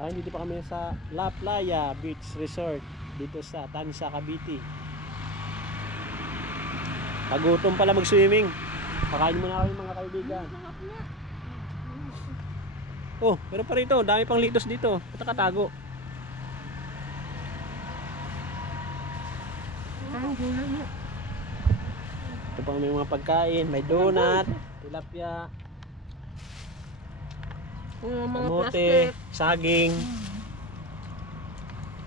Dito pa kami sa La Playa Beach Resort dito sa Tansa, Cavite. Pagutom pala mag-swimming. Pakain muna kami mga kaibigan. Oh, pero pa rito, dami pang litos dito. Ito katago. Ito pa may mga pagkain, may donut, tilapia, kamote, saging.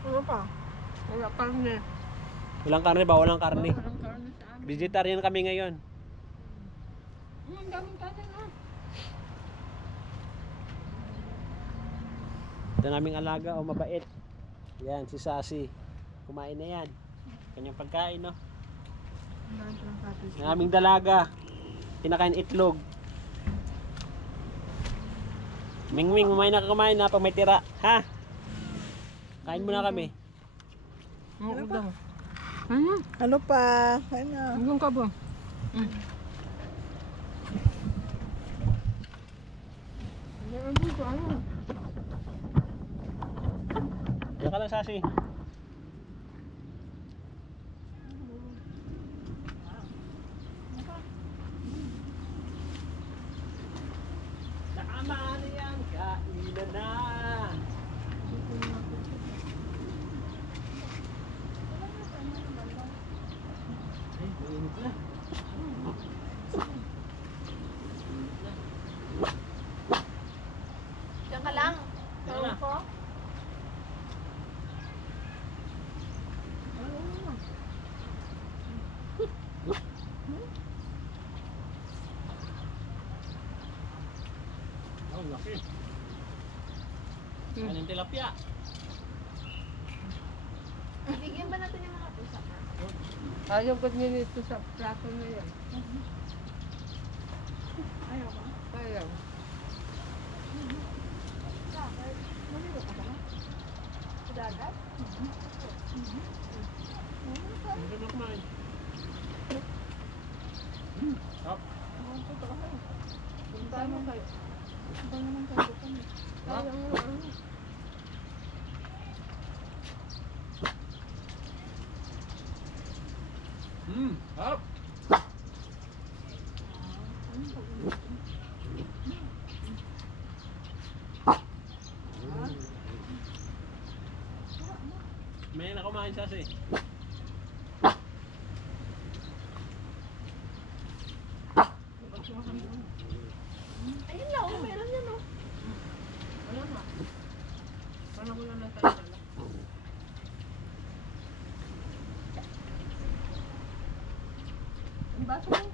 Ano pa? Wala karne. Walang karne ba? Walang karne. Walang karne sa amin. Vegetarian kami ngayon. Ang daming kanin ha. Ito naming alaga o mabait. Yan, si Sassy. Kumain na yan. Kanyang pagkain, no? Yung aming dalaga. Kinakain itlog. Mingming, kumain na pag may tira. Ha? Kain muna kami. Ano pa? Ano ka ba? Diyan ka lang, Sassy. Nakamali ang kainan na. Ay, mainit na. Diyan ka lang. Diyan ka lang. Oh, laki. Anong tilapia? Bigyan ba natin yung mga pusa na? Ayaw ba't nito sa plato na yan? Ayaw ba? Ayaw. Bakit? Malilo ka ba? Sa dagat? Hindi na kumain. Hop. Punta mo kayo. Punta naman kayo kami. Hop. Hop. May na kumain siya si. Ayun lang, meron yan o. Ano ma? Paano ko lang tayo dala? Ang baso mo.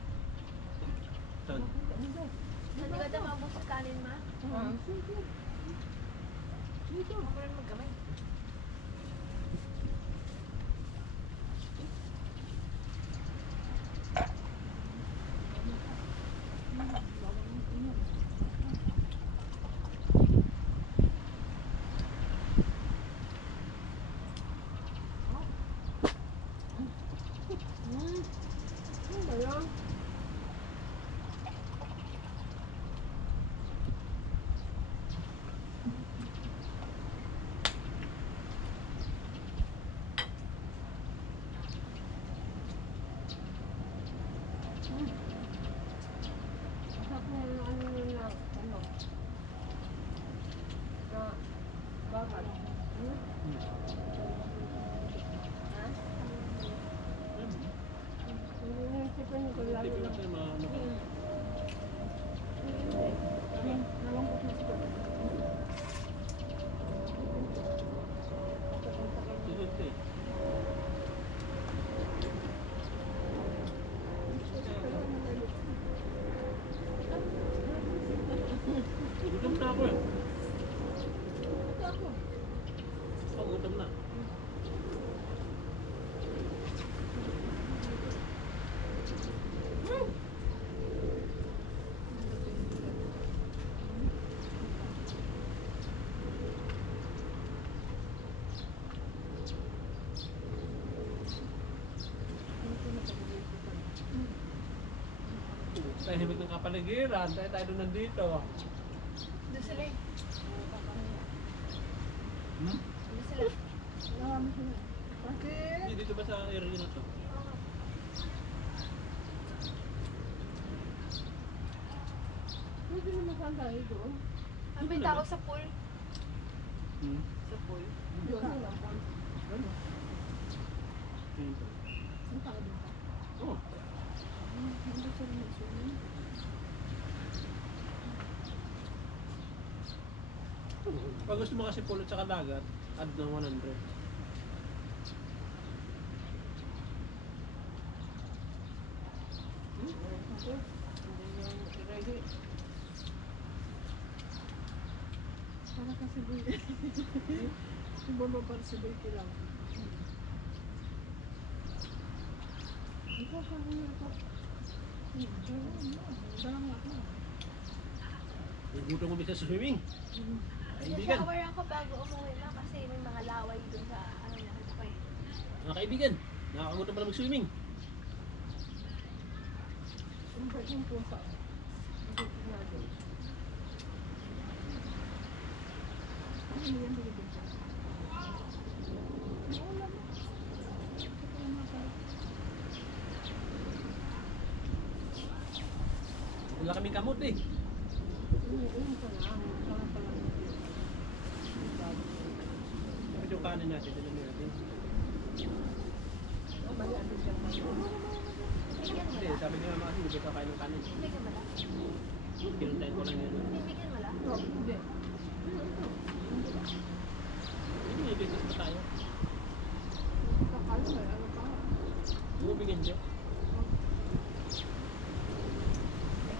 Saan? Hindi ka daw maubos sa kanin, ma? Sige. Dito. Ako rin magkamay. Ano ba yan? Masarap na yung ano nila, ano? Na bakal. Ha? Sipan ko lalo Tipid lang. lang tayo mga ano ka. Nalungkot na siya. Sunod ka eh. Gutom na ako eh. Oh, gutom na. Tahimik ng kapaligiran. Tayo doon nandito. Doon sila eh. Ano sila? Marami sila. Bakit? Hindi dito ba sa area na to? Pwede naman saan tayo doon. Ano ba yung tao sa pool? Hmm. Sa pool? Doon na lang. Ano? Dito. Ang tao doon ka. Oh. Hindi ko sila mag-swimming. Pag gusto mo kasi pulot sa dagat, add ng 100. Ako, hindi yung ready. Para kasi boy. Si Bono para si boy lang. Ikaw kung ano ito. Dalang ako. Nagutom mo bisa sa swimming. Kaibigan. Nag-shower ako bago umuwi na kasi may mga laway dun sa ano nakita ko eh. Mga kaibigan, nakakagutom pa na mag-swimming. Ang pwede yung pusa. Ang pwede nga doon. Ano yan dito dito? Wala na. Ito ko lang mapalap. Wala kaming kamot eh. Ayun pa lang. Wala pa lang. Bakit yung kanin natin, tinan natin. Mali ano dyan na yun. Bibigyan mo Hindi, lang. sabi niya mga kasi hindi ka kain ng kanin. Bibigyan mo lang. Kinuntahin ko lang yun. Bibigyan mo lang. Hindi. Hindi, may business pa tayo. Kakalo may ano pa. Bumibigyan siya.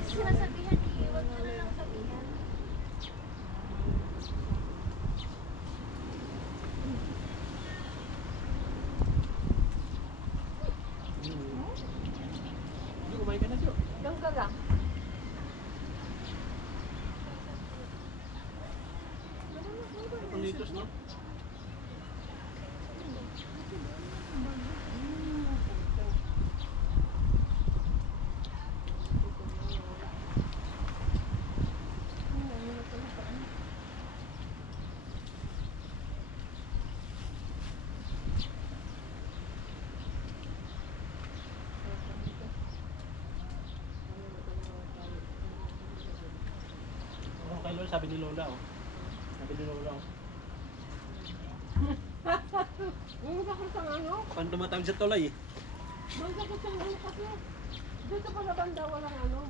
Sinasabihan eh. Huwag mo na lang sabihan. Hindi, kumain ka na siya. Gangga lang. Ang litos, no? Oh, kay Lola, sabi ni Lola, oh. Sabi ni Lola, oh. Ang sakit sa ano? Paano tumatawag sa tulay, eh? Ang sakit sa ano kasi. Dito pa na banda walang ano.